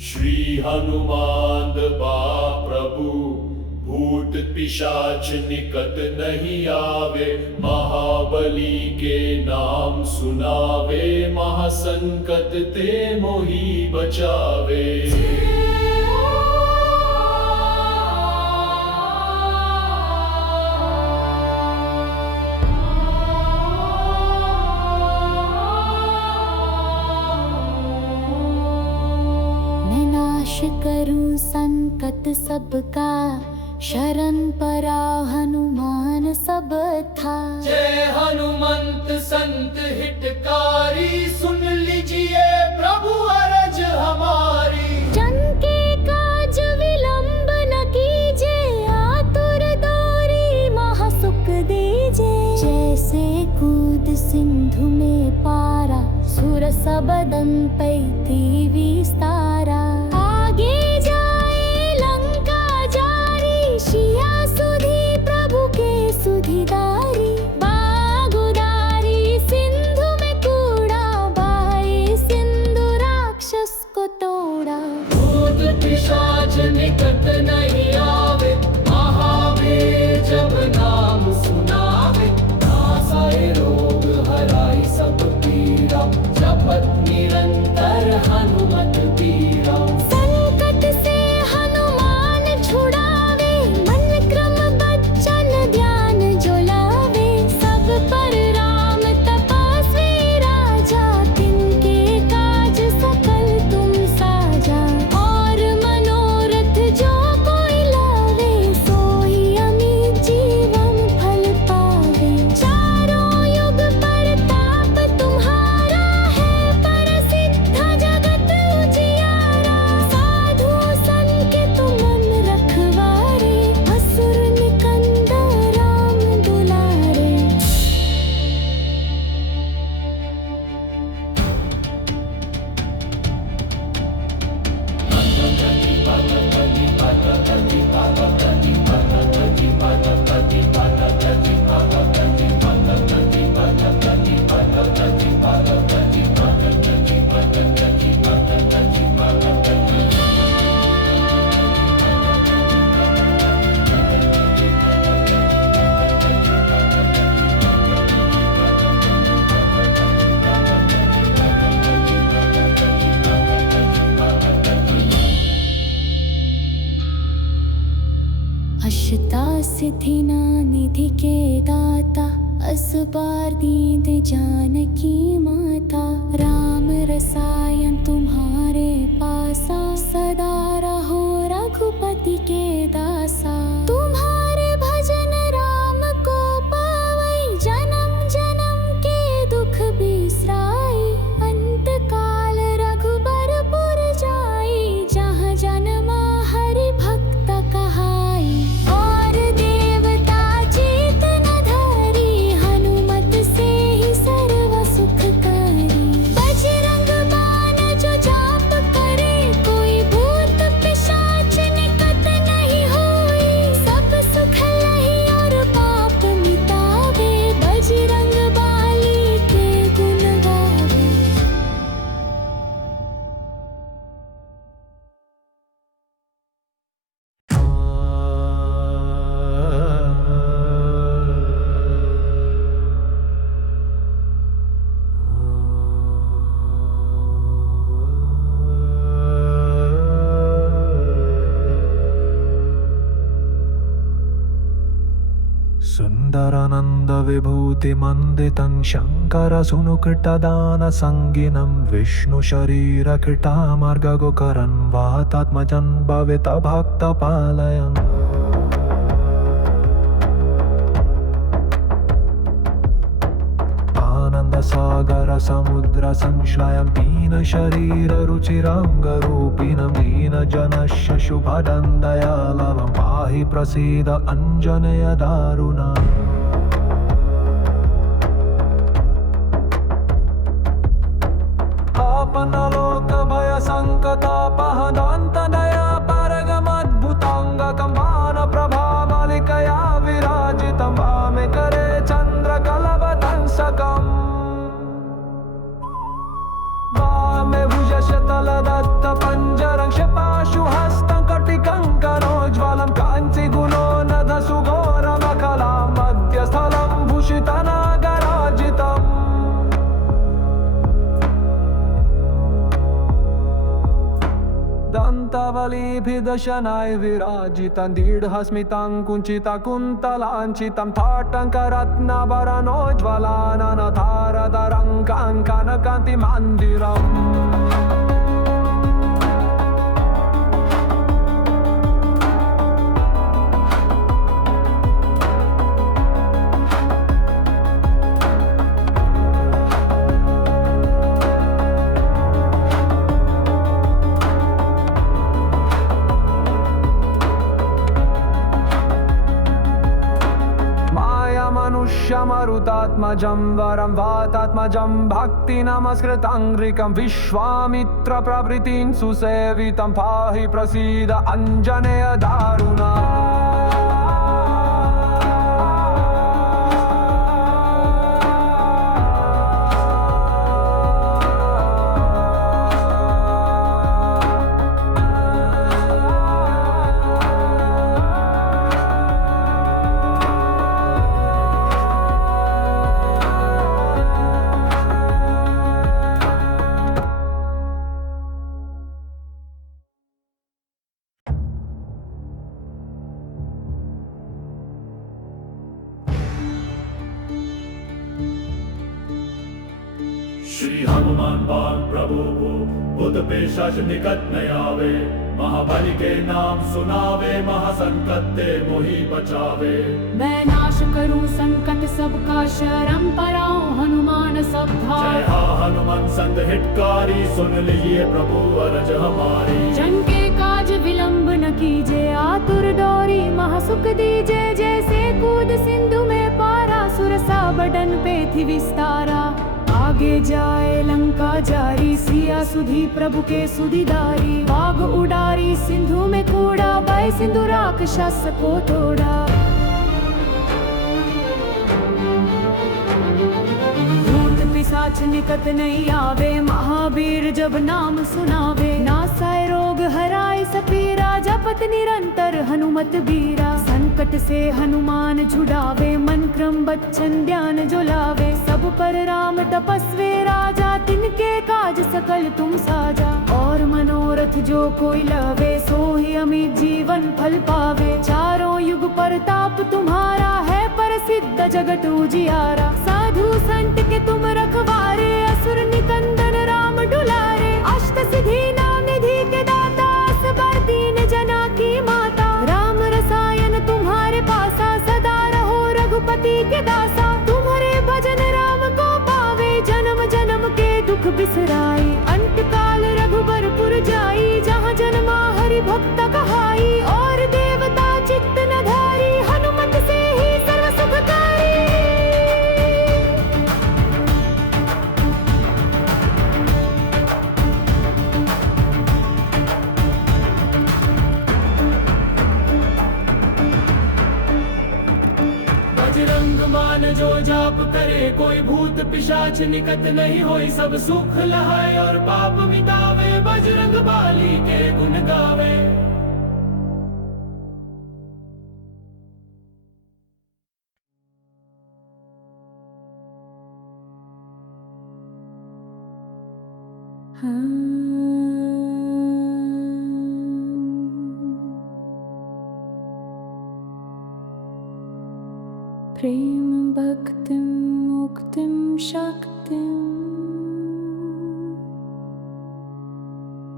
श्री हनुमान बा प्रभु, भूत पिशाच निकट नहीं आवे। महाबली के नाम सुनावे, महासंकट ते मोहि बचावे। करूं संकट सबका, शरण परा हनुमान सब था। जय हनुमंत संत हितकारी, सुन लीजिए प्रभु अरज हमारी। जन के काज विलंब न कीजे, आतुर दौरी महासुख दीजे। जैसे कूद सिंधु में पारा, सुर सबदन पैती विस्तारा। सुधिदारी बागुदारी, सिंधु में कूड़ा बाए, सिंधु राक्षस को तोड़ा। भूत पिशाच निकट नहीं आवे, महावीर जब नाम सुनावे। नासाए रोग हराई सब पीरा, जपत निरंतर हनुमत बीरा। संकट से हनुमान छुड़ावे, मन क्रम बच्चन ध्यान जुलावे। सब पर राम तपस्वी राजा, तिनके काज सकल तुम साजा। और मनोरथ जो कोई लावे, सोई अमित जीवन फल पावे। चारों युग परताप तुम्हारा है, प्रसिद्ध जगत उजियारा। साधु संत के तुम मन रखवारे, असुर निकंदन राम दुलारे। अष्टा सिद्धि निधि के दाता, असबार दीद जानकी माता। राम रसायन तुम्हारे पासा, सदा रहो रघुपति के दासा। तुम्हारे भजन राम को पावै, जन्म जन्म के दुख बिसराई। अंत काल रघुबरपुर जाई, जहाँ जन्म हरि भक्त कहाई। और देवता चेत न धरी, हनुमत से ही सर्व सुख करी। बजरंग बाण जो जाप करे, कोई भूत पिशाच निकट नहीं होई। सब सुख लही और पाप मिटावे, बजरंग बाली के गुण गावे। सुन्दरानन्द विभूति मण्डितं, शङ्कर सुनुकृतदान संगिनं। विष्णु शरीर कृतामर्गगोकरन्, वातात्मजन् भवित भक्त पालयन्। आनंद सागर समुद्र संश्रयं, दीन शरीर रुचिरांगरूपिणं। दीन जनस्य शुभदं दयालवं, पाहि प्रसीद अंजनेय दारुणा। आपन लोक भय संकटापहदान्त दया परगमद्भुताङ्गकं। वान प्रभावलिकया विराजितं, वामे करे चन्द्रकलवदंशकम्। वामे भुजशतलदत्त पंजरं, दन्तवलीभिदशनाय विराजितं दीर्घस्मितं कुञ्चितकुन्तलाञ्चितं थाटङ्करत्नभरणोज्ज्वलाननतारदरं कनकान्तिमन्दिरम् मनुष्यमरुतात्मजं वरं वातात्मजं भक्तिनमस्कृताङ्घ्रिकं विश्वामित्रप्रभृतिं सुसेवितं पाहि प्रसीद अञ्जनेय दारुणा श्री हनुमान बाण प्रभु भूत पिशाच निकट न आवे, महाबली के नाम सुनावे, महासंकट ते मोहि बचावे। मैं नाश करूं संकट सबका, शरण पराऊं हनुमान सब भाई। जय हा हनुमान संत हितकारी, सुन लीजिए प्रभु अरज हमारी। जन के काज विलंब न कीजिए, आतुर डोरी महासुख दीजिए। जैसे कूद सिंधु में पारा, सुरसा बदन पे थी विस्तारा। आगे जाए लंका जारी, सिया सुधी प्रभु के सुधीदारी। बाघ उडारी सिंधु में कूड़ा, भय सिंधु राक्षस को तोड़ा। भूत पिशाच निकट नहीं आवे, महावीर जब नाम सुनावे। नासाय रोग हराय सपीरा, जपत निरंतर हनुमत बीरा। संकट से हनुमान छुड़ावे, मन क्रम बच्चन ध्यान जो लावे। सब पर राम तपस्वी राजा, तिनके काज सकल तुम साजा। और मनोरथ जो कोई लावे, सोहि अमित जीवन फल पावे। चारों युग परताप तुम्हारा है, प्रसिद्ध जगत उजियारा। साधु संत के तुम रखवारे, असुर निकंदन राम दुलारे। अष्ट सिद्धि नाम निधि के दाता, असबर दीन जना की माता। राम रसायन तुम्हारे पासा, सदा रहो रघुपति के दासा। तुम्हारे भजन राम को पावे, जन्म जन्म के दुख बिसराई। अंत काल रघुबरपुर जाई, जहाँ जन्मा हरि भक्त कहाई। और देवता चित्त न धारी, हनुमत से ही सर्व सुखकारी। बजरंग मान जो जाप करे, कोई भूत पिशाच निकट नहीं होई। सब सुख लहाए और पाप मिटावे, बजरंग बाली के गुण गावे। प्रेम भक्तिं मुक्तिं शक्तिं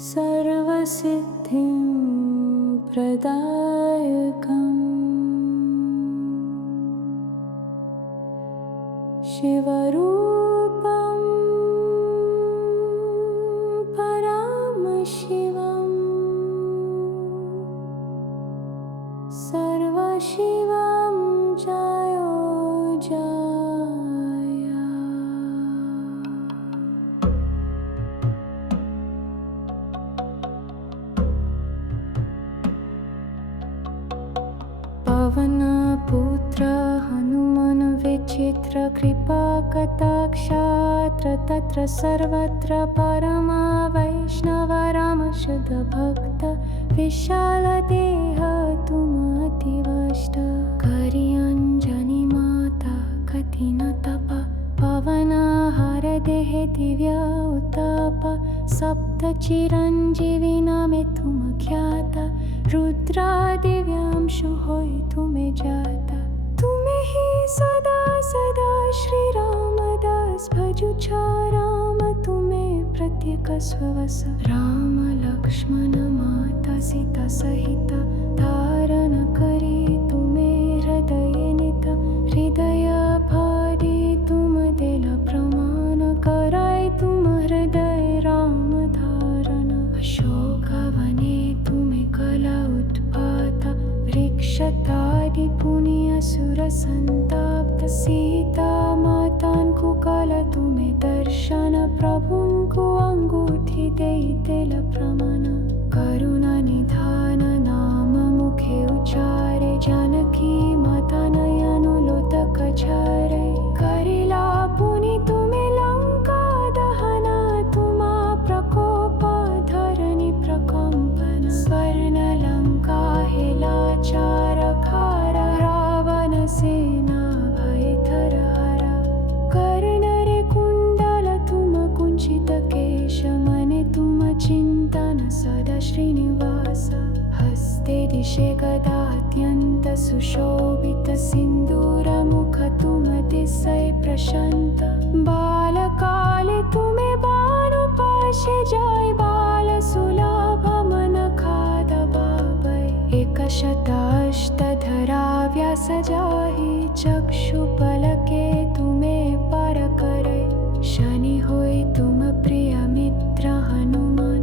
सर्वसिद्धिं प्रदायकम् शिवरूपं परमशिवम् सर्वशिवं जयो जया। पवन पुत्र हनुमान विचित्र, कृपा कटाक्षात्र तत्र सर्वत्र। परमा वैष्णव राम शुद्ध भक्त, विशाल देह तुम अतिवष्ट। करि अंजनी माता कठिन तप, पवन हर देह दिव्य उत्ताप। सब चिरंजीवी नामे तुम ख्याता रुद्रा दिव्यांशु होय तुम्हें जाता तुम्हें ही सदा सदा श्री रामदास भजुछा राम तुम्हें प्रत्येक स्ववस राम लक्ष्मण माता सीता सहित धारण करी तुम्हें हृदय नित हृदय भारी तुम देला प्रमाण कराय तुम हृदय राम धारण अशोकवने तुम्हें कला उत्पाता वृक्षतादि पुण्य असुर संताप्त सीता मातान को कला तुम्हें दर्शन प्रभुं को अंगूठी दे तेल प्रमाण करुणा निधान नाम मुखे उच्चारे जानकी माता नयनुलोतक छारे करिला पुनि तुम्हें लंका दहना तुमा प्रकोप धरणी प्रकंपन स्वर्ण लंका हिलाचार खार रावण सेना भय थर हरा कर्ण रे कुंडल तुम कुंचित केश मने तुम चिंतन सदा श्रीनिवास हस्ते दिशे गदात्यंत सुशोभित सिंदूर मुख तुम दिसय प्रशांत बालकाले तुम्हें बाणु पाशे जाय बाल सुलभ मन खाद बाबय एकशताष्ट धरा व्यास जाहि चक्षु पलके तुम्हें पर करे शनि होय तुम प्रिय मित्र हनुमान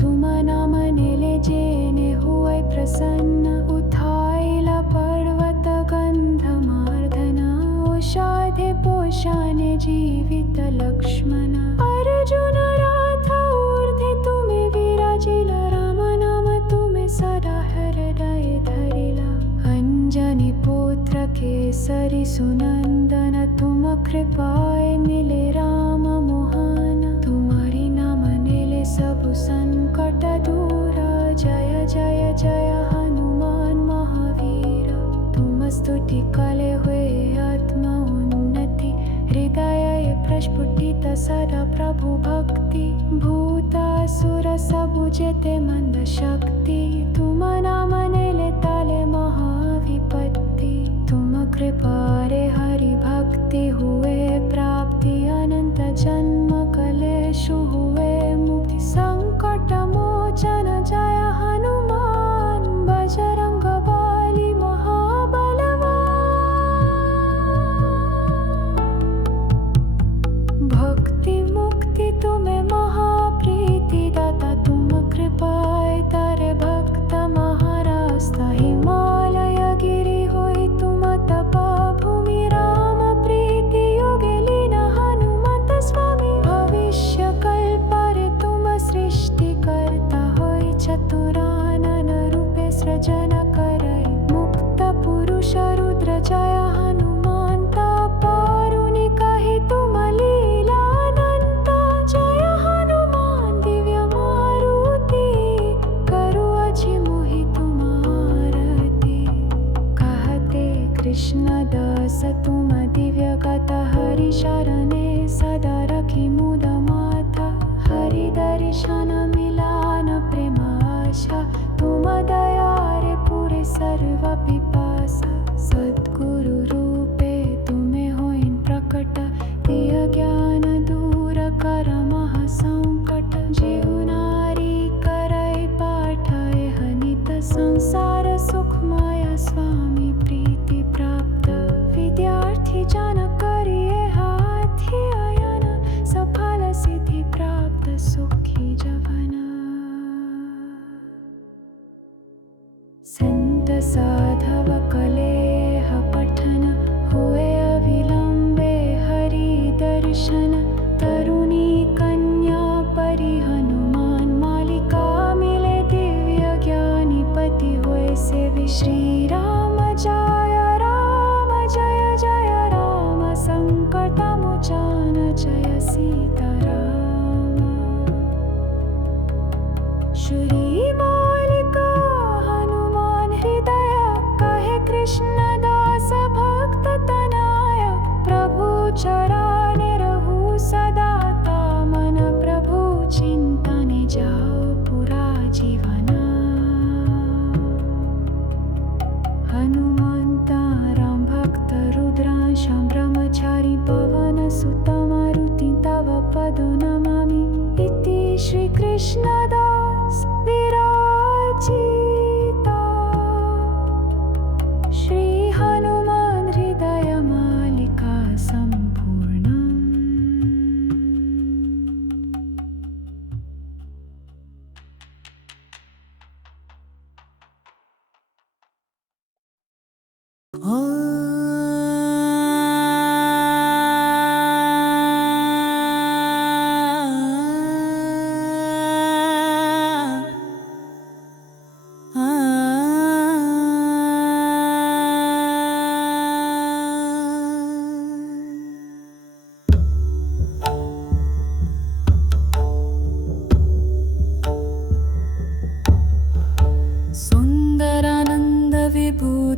तुम नाम नेले जेने हुए प्रसन्न उठाइला पर्वत गंधमार्दना औषधे पोषाने जीवित लक्ष्मण अर्जुन राथ ऊर्ध्वे तुम्हें विराजिला राम नाम तुम्हें सदा हृदय धरिला अंजनी पुत्र केसरी सुनंदन तुम कृपाय मिले राम मोहन तुम्हारी नाम नेले सब संकट दूर जय जय जय हनुमान महावीर तुम स्तुति कले हुए आत्मा उन्नति हृदय प्रस्फुटित सदा प्रभु भक्ति भूतासुर सब जेते मंद शक्ति तुम नाम नेले ताले महाविपत्ति तुम कृपारे हरि भक्ति हुए प्राप्ति अनंत जन्म कलेशु हुए मुक्ति संकट मोचन जय हनुमान बजरंग बाली महाबलवान भक्ति मुक्ति तुम्हें महाप्रीति दाता तुम कृपाय तारे भक्त महारास्ता हिमालय गिरि होई तुम तपा भूमि राम प्रीति योगे लीना हनुमंत स्वामी भविष्य कल्परे तुम सृष्टि करता होई चतुरानन रूपे सृजन करई मुक्त पुरुष रुद्र जय हनुमान तापारुनि कहि तुम लीला अनंत जय हनुमान दिव्य मारुति करु अजि मोहि तुम आरती कहते कृष्ण दास तुम दिव्य गाता हरि शरणे सदा रखी मुद माता हरि दर्शन मिलान प्रेम आशा तुम दया रे पूरे सर्व पिपासा सद्गुरु रूपे तुम्हें होइन प्रकट दिय ज्ञान दूर कर महा संकट जीवनारी करय पाठय हनित संसार सुखमय स्वामी प्रीति प्राप्त विद्यार्थी जन करिए हाथी अयन सफल सिद्धि प्राप्त सुखी जवन संत साधव कलेह पठन हुए अविलंबे हरि दर्शन तरुणी कन्या परि हनुमान मालिका मिले दिव्य ज्ञानी पति हुए सेवि श्री राम जय जय राम संकट मोचन जय सीता राम श्री मालिका हनुमान हृदय कहे कृष्ण जीवना हनुमन्ता राम भक्त रुद्रांशां ब्रह्मचारी पवनसुत मारुति तव पदो नमामि इति श्रीकृष्णदास विराजिता श्री हनुमान हृदय मालिका सम्पूर्णम्।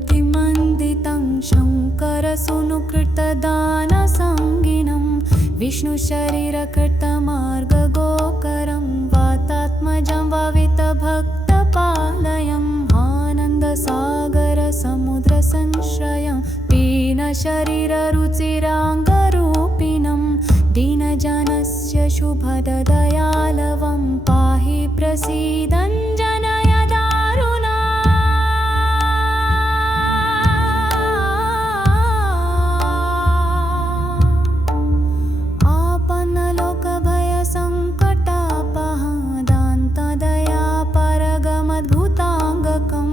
सुन्दरानन्दविभूतिमण्डितं शङ्करसूनुकृतदानसङ्गिनं विष्णुशरीरकृतमार्गगोकरं वातात्मजं भावितभक्तपालयम् आनन्दसागरसमुद्रसंश्रयं दीनशरीररुचिराङ्गरूपिणं दीनजनस्य शुभदयालवं पाहि प्रसीदन् जनय दारुणा। आपन्नलोकभयसङ्कटापहादान्तदयापरगमद्भुताङ्गकं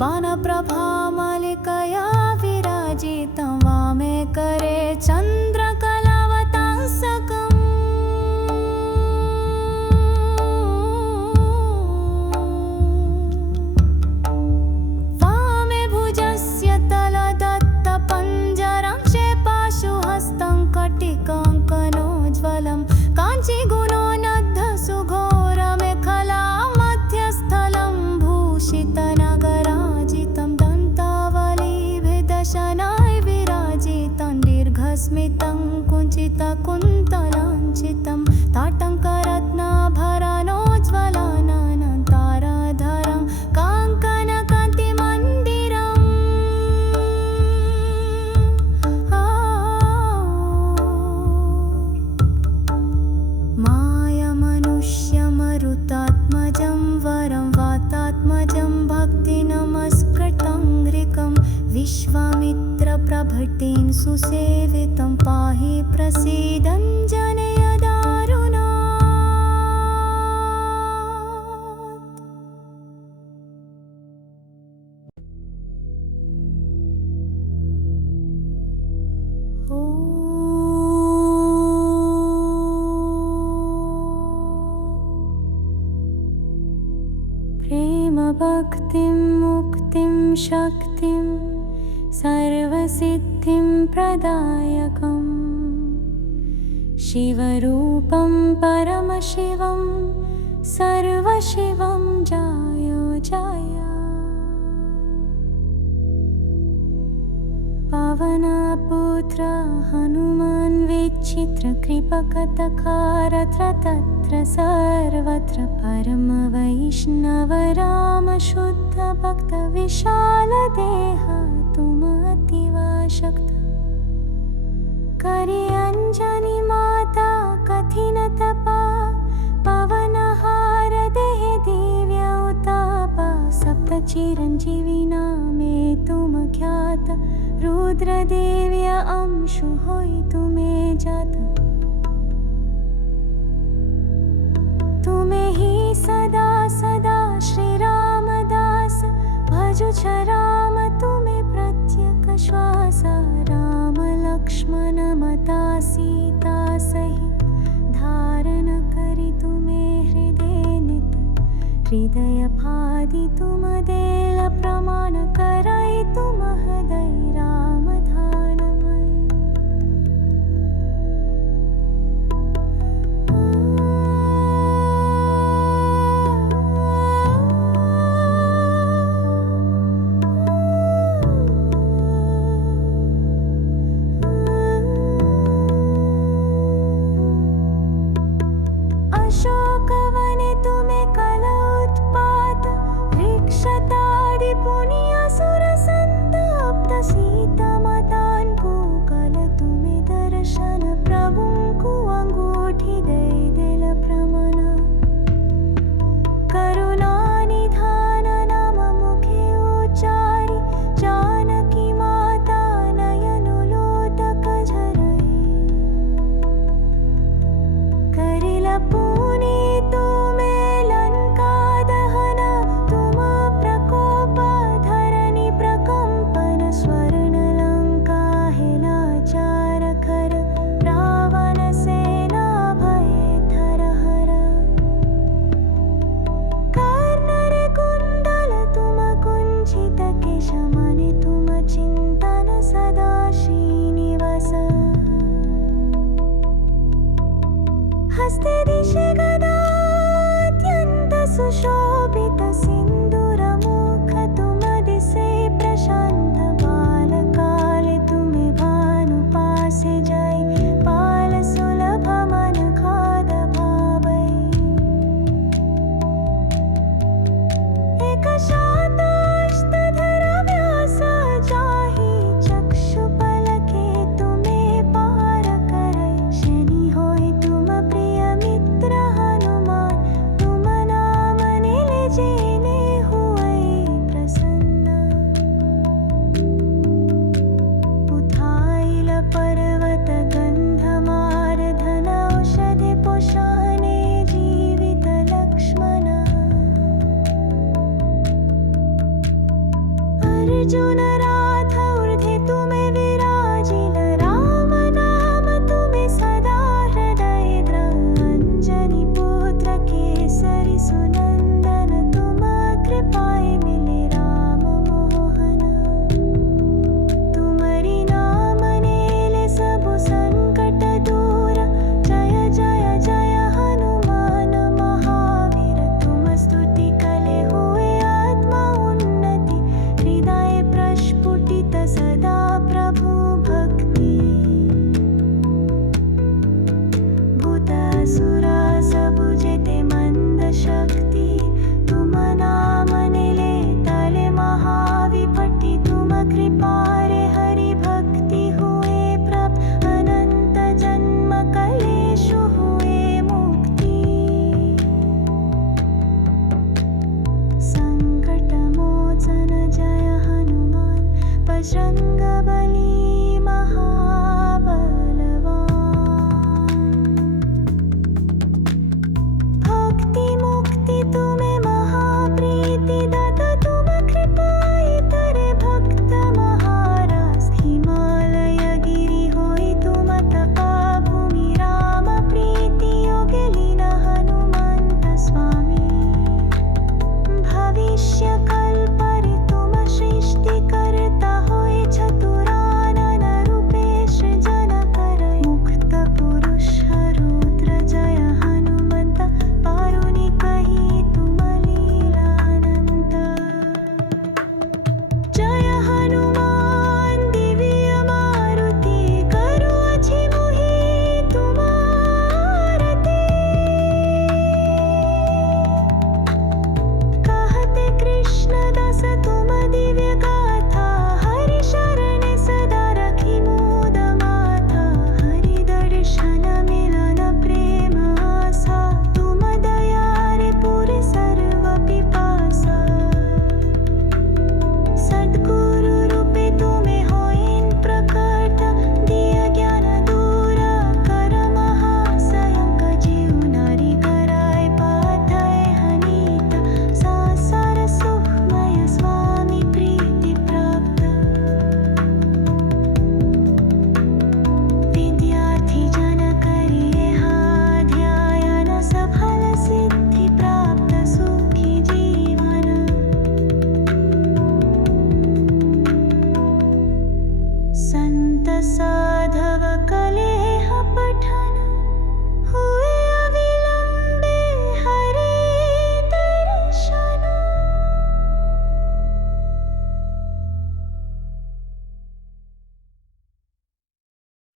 बाणप्रभामालिकया विराजितं वामे करे चन्द्रकलावतांसकम्। वामे भुजस्य तलदत्तपञ्जरं शेपाशुहस्तं कटिकङ्कणोज्ज्वलं काञ्चीगुणोन्नद्धसुघोरमेखला मध्यस्थलं भूषितनगराजितं दन्तावलीभिदशनाय विराजितं दीर्घस्मितं कुञ्चितकुन्तलाञ्चितं ताटङ्करत्नाभरणोज्ज्वलाननं काङ्कणकान्तिमन्दिरम्। मायमनुष्यमरुतात्मजं वरं वातात्मजं भक्तिनमस्कृतं विश्वामित्रप्रभृतीं सुसेवितं पाहि प्रसीदन् जनय दारुणात्। प्रेम भक्तिं मुक्तिं शक्तिं सर्वसिद्धिं प्रदायकं शिवरूपं परमशिवं सर्वशिवं जायो जय। पवनपुत्र हनुमान् विचित्रकृपकथकारत्र तत्र सर्वत्र परमवैष्णव राम शुद्ध भक्त विशालदेह तुमतीव शक्त करि अंजनी माता कठिन तपा पवनहार देहि दिव्य उतापा सप्त चिरंजीविना में तुम ख्यात रुद्रदेव्य अंशु होई तुम्हें जात तुम्हें ही सदा सदा श्री रामदास भजु छ राम तुम्हें प्रत्यक श्वास राम लक्ष्मण मता सीता सहित धारण करि तुम्हें हृदय नित हृदय फादि तुम देल प्रमाण करई तुम हृदय राम धानमय। अशोकवने तुम्हें कल उत्पा अर्जुन राथ ऊर्ध्वे तुम्हें विराजिल राम नाम तुम्हें सदा हृदय द्रव अंजनी पुत्र केसरी सुनंदन तुम कृपाए मिले राम मोहन तुम्हारी नाम नेले सब संकट दूर जय जय जय हनुमान महावीर तुम स्तुति कले हुए आत्मा उन्नति हृदय प्रस्फुटित सदा प्रभु भक्ति भूत असुरा सब जेते मंद शक्ति तुम नाम निले तले महाविपट्टि तुम कृपारे हरि भक्ति हुए प्रभ अनंत जन्म कलेशु हुए मुक्ति संकट मोचन जय हनुमान बजरंग बली